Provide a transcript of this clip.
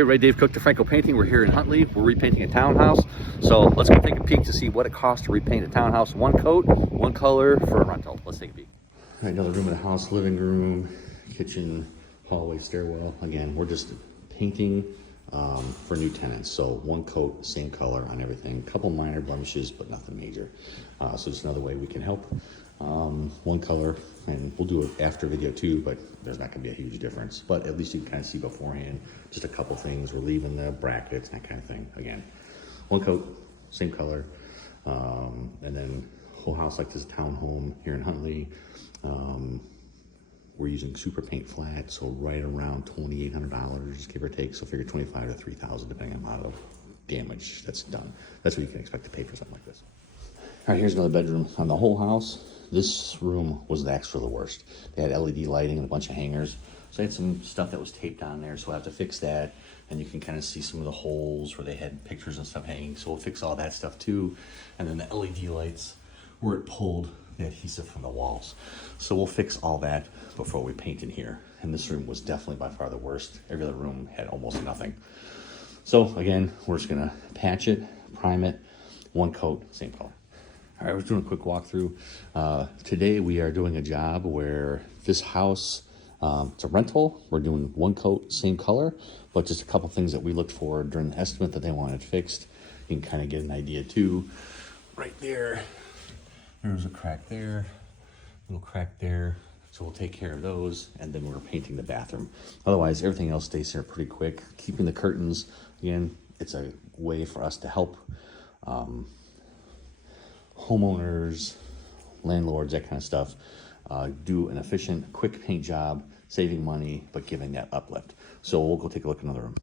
Hey, Ray, Dave Cook to Franco Painting. We're here in Huntley. We're repainting a townhouse. So let's go take a peek to see what it costs to repaint a townhouse. One coat, one color for a rental. Let's take a peek. All right, another room in the house, living room, kitchen, hallway, stairwell. Again, we're just painting for new tenants. So one coat, same color on everything. A couple minor blemishes, but nothing major. So just another way we can help. One color, and we'll do it after video too, but there's not gonna be a huge difference. But at least you can kind of see beforehand, just a couple things. We're leaving the brackets, that kind of thing. Again, one coat, same color. And then whole house like this townhome here in Huntley. We're using super paint flat, so right around $2,800, give or take. So figure 25 to 3,000, depending on the amount of damage that's done. That's what you can expect to pay for something like this. All right, here's another bedroom on the whole house. This room was the extra the worst. They had LED lighting and a bunch of hangers. So I had some stuff that was taped on there, so I have to fix that. And you can kind of see some of the holes where they had pictures and stuff hanging. So we'll fix all that stuff too. And then the LED lights where it pulled the adhesive from the walls. So we'll fix all that before we paint in here. And this room was definitely by far the worst. Every other room had almost nothing. So again, we're just gonna patch it, prime it, one coat, same color. All right, we're doing a quick walkthrough. Today we are doing a job where this house, it's a rental. We're doing one coat, same color, but just a couple things that we looked for during the estimate that they wanted fixed. You can kind of get an idea too. Right there, there's a crack there, little crack there. So we'll take care of those, and then we're painting the bathroom. Otherwise, everything else stays here pretty quick. Keeping the curtains, again, it's a way for us to help homeowners, landlords, that kind of stuff, do an efficient, quick paint job, saving money, but giving that uplift. So we'll go take a look at another room.